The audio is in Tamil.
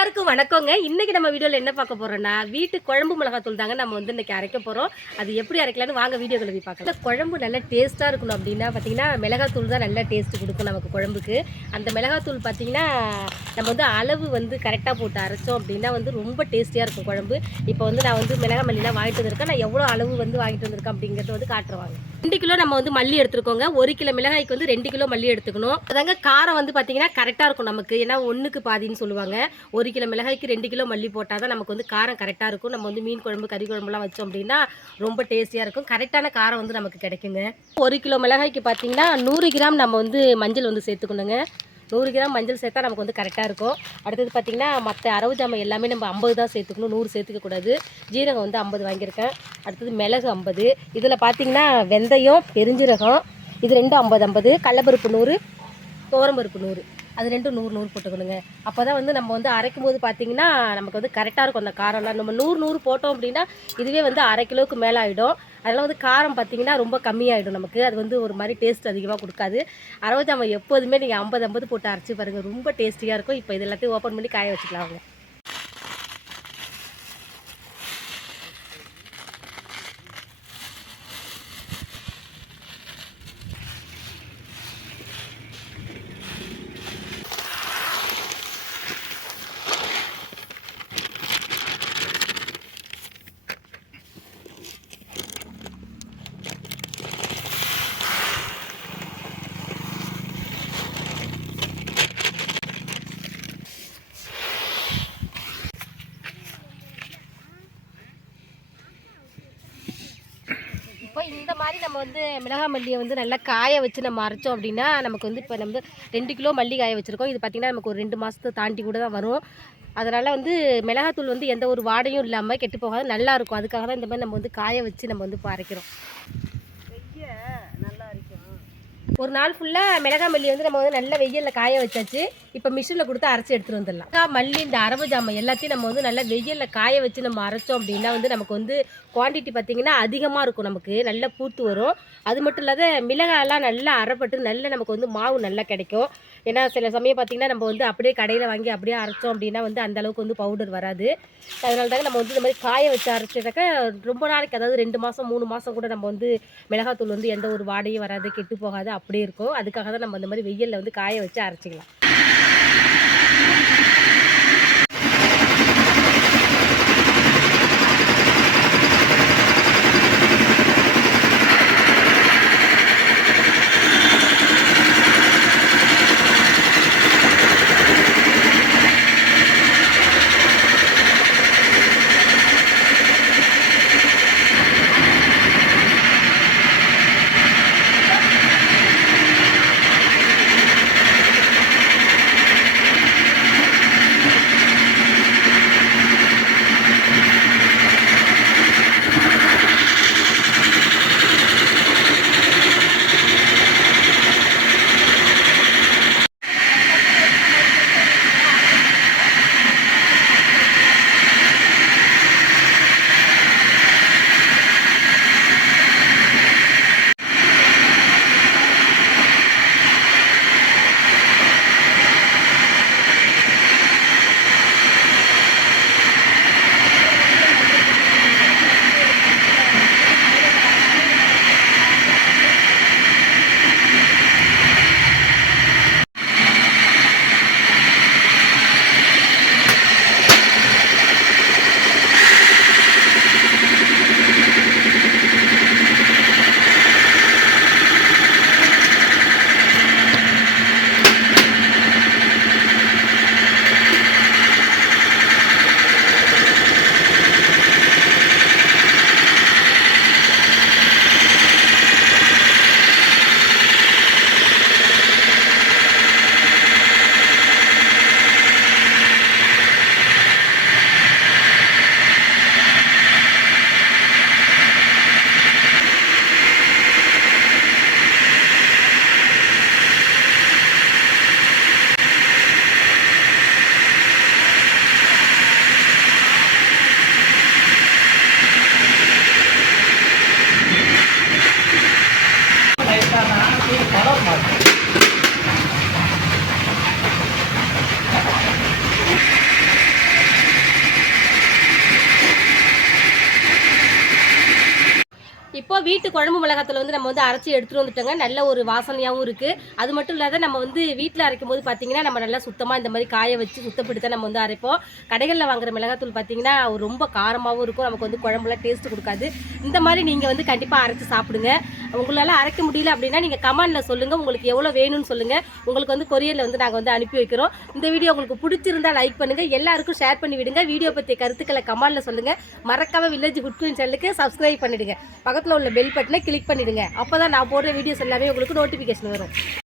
எல்லாருக்கும் வணக்கங்க. இன்னைக்கு நம்ம வீடியோவில் என்ன பார்க்க போறோம்னா வீட்டு குழம்பு மிளகாத்தூள் தாங்க நம்ம வந்து இன்னைக்கு அரைக்க போறோம். அது எப்படி அரைக்கலாம்னு வாங்க வீடியோக்குள்ள போய் பார்க்கலாம். குழம்பு நல்லா டேஸ்ட்டாக இருக்கணும் அப்படின்னா பார்த்தீங்கன்னா மிளகாத்தூள் தான் நல்லா டேஸ்ட் கொடுக்கும் நமக்கு குழம்புக்கு. அந்த மிளகாத்தூள் பார்த்தீங்கன்னா நம்ம வந்து அளவு வந்து கரெக்டாக போட்டு அரைச்சோம் அப்படின்னா வந்து ரொம்ப டேஸ்டியாக இருக்கும் குழம்பு. இப்போ வந்து நான் வந்து மிளகா மல்லிலாம் வாங்கிட்டு வந்திருக்கேன். நான் எவ்வளோ அளவு வந்து வாங்கிட்டு வந்திருக்கேன் அப்படிங்கிறத வந்து காட்டுருவாங்க ரெண்டு கிலோ நம்ம வந்து மல்லி எடுத்துருக்கோங்க. ஒரு கிலோ மிளகாய்க்கு வந்து ரெண்டு கிலோ மல்லி எடுத்துக்கணும். அதாங்க காரம் வந்து பார்த்தீங்கன்னா கரெக்டாக இருக்கும் நமக்கு. ஏன்னா ஒன்றுக்கு பாதின்னு சொல்லுவாங்க. ஒரு கிலோ மிளகாய்க்கு ரெண்டு கிலோ மல்லி போட்டால் தான் நமக்கு வந்து காரம் கரெக்டாக இருக்கும். நம்ம வந்து மீன் குழம்பு கறி குழம்புலாம் வச்சோம் அப்படின்னா ரொம்ப டேஸ்டியாக இருக்கும். கரெக்டான காரம் வந்து நமக்கு கிடைக்குங்க. ஒரு கிலோ மிளகாய்க்கு பார்த்தீங்கன்னா நூறு கிராம் நம்ம வந்து மஞ்சள் வந்து சேர்த்துக்கணுங்க. நூறு கிராம் மஞ்சள் சேர்த்தா நமக்கு வந்து கரெக்டாக இருக்கும். அடுத்தது பார்த்திங்கன்னா மற்ற அரவு ஜாமான் எல்லாமே நம்ம ஐம்பது தான் சேர்த்துக்கணும். நூறு சேர்த்துக்க கூடாது. ஜீரகம் வந்து ஐம்பது வாங்கியிருக்கேன். அடுத்தது மிளகு ஐம்பது. இதில் பார்த்திங்கன்னா வெந்தயம் பெருஞ்சீரகம் இது ரெண்டும் ஐம்பது ஐம்பது. கடலப்பருப்பு நூறு துவரம்பருப்பு நூறு. அது ரெண்டும் நூறு நூறு போட்டுக்கணுங்க. அப்போ தான் வந்து நம்ம வந்து அரைக்கும் போது பார்த்தீங்கன்னா நமக்கு வந்து கரெக்டாக இருக்கும் அந்த காரம்லாம். நம்ம நூறு நூறு போட்டோம் அப்படின்னா இதுவே வந்து அரை கிலோவுக்கு மேலே ஆகிடும் அதெல்லாம் வந்து காரம் பார்த்தீங்கன்னா ரொம்ப கம்மியாயிடும் நமக்கு. அது வந்து ஒரு மாதிரி டேஸ்ட் அதிகமாக கொடுக்காது. அறுபதாம் எப்போதுமே நீங்கள் ஐம்பது ஐம்பது போட்டு அரைச்சி பாருங்கள் ரொம்ப டேஸ்டியாக இருக்கும். இப்போ இது எல்லாத்தையும் ஓப்பன் பண்ணி காய வச்சுக்கலாம் அவங்க இப்போ இந்த மாதிரி நம்ம வந்து மிளகாய் மல்லியை வந்து நல்லா காய வச்சு நம்ம அரைச்சோம் அப்படின்னா நமக்கு வந்து இப்போ நம்ம ரெண்டு கிலோ மல்லி காய வச்சுருக்கோம். இது பார்த்திங்கன்னா நமக்கு ஒரு ரெண்டு மாதத்தை தாண்டி கூட தான் வரும். அதனால் வந்து மிளகாத்தூள் வந்து எந்த ஒரு வாடையும் இல்லாமல் கெட்டு போகாது நல்லாயிருக்கும் அதுக்காக தான் இந்த மாதிரி நம்ம வந்து காய வச்சு நம்ம வந்து இப்போ அரைக்கிறோம். ஒரு நாள் ஃபுல்லாக மிளகா மல்லி வந்து நம்ம வந்து நல்ல வெயிலில் காய வச்சாச்சு. இப்போ மிஷினில் கொடுத்து அரைச்சி எடுத்துகிட்டு வந்துடலாம். மிளகாய் மல்லி இந்த அரவு ஜாமான் எல்லாத்தையும் நம்ம வந்து நல்லா வெயிலில் காய வச்சு நம்ம அரைச்சோம் அப்படின்னா வந்து நமக்கு வந்து குவான்டிட்டி பார்த்திங்கன்னா அதிகமாக இருக்கும் நமக்கு. நல்லா பூத்து வரும். அது மட்டும் இல்லாத மிளகாயெல்லாம் நல்லா அரைப்பட்டு நல்ல நமக்கு வந்து மாவு நல்லா கிடைக்கும். ஏன்னா சில சமயம் பார்த்திங்கன்னா நம்ம வந்து அப்படியே கடையில் வாங்கி அப்படியே அரைச்சோம் அப்படின்னா வந்து அந்தளவுக்கு வந்து பவுடர் வராது. அதனால தாங்க நம்ம வந்து இந்த மாதிரி காய வச்சு அரைச்சதாக்க ரொம்ப நாளைக்கு அதாவது ரெண்டு மாதம் மூணு மாதம் கூட நம்ம வந்து மிளகாத்தூள் வந்து எந்த ஒரு வாடையும் வராது கெட்டு போகாது அப்படியே இருக்கும். அதுக்காக தான் நம்ம இந்த மாதிரி வெயிலில் வந்து காய வச்சு அரைச்சிக்கலாம். வீட்டு குழம்பு மிளகாத்தூள் வந்து நம்ம வந்து அரைச்சி எடுத்துகிட்டு வந்துட்டோங்க. நல்ல ஒரு வாசனையாகவும் இருக்குது அது மட்டும் இல்லாத நம்ம வந்து வீட்டில் அரைக்கும் போது பார்த்தீங்கன்னா நம்ம நல்லா சுத்தமாக இந்த மாதிரி காய வச்சு சுத்தப்படுத்த நம்ம வந்து அரைப்போம். கடைகளில் வாங்குற மிளகாத்தூள் பார்த்தீங்கன்னா ரொம்ப காரமாகவும் இருக்கும். நமக்கு வந்து குழம்புலாம் டேஸ்ட் கொடுக்காது. இந்த மாதிரி நீங்கள் வந்து கண்டிப்பாக அரைச்சி சாப்பிடுங்க. உங்களால் அரைக்க முடியல அப்படின்னா நீங்கள் கமெண்டில் சொல்லுங்கள் உங்களுக்கு எவ்வளோ வேணும்னு சொல்லுங்கள் உங்களுக்கு வந்து கொரியரில் வந்து நாங்கள் வந்து அனுப்பி வைக்கிறோம். இந்த வீடியோ உங்களுக்கு பிடிச்சிருந்தா லைக் பண்ணுங்கள் எல்லாருக்கும் ஷேர் பண்ணி விடுங்க. வீடியோ பற்றிய கருத்துக்களை கமெண்டில் சொல்லுங்கள் மறக்காம வில்லேஜ் குட் குயின் சேனலுக்கு சப்ஸ்கிரைப் பண்ணிவிடுங்க பக்கத்தில் உள்ள பெல் பட்டனை கிளிக் பண்ணிடுங்க. அப்போ தான் நான் போடுற வீடியோஸ் எல்லாமே உங்களுக்கு நோட்டிஃபிகேஷன் வரும்.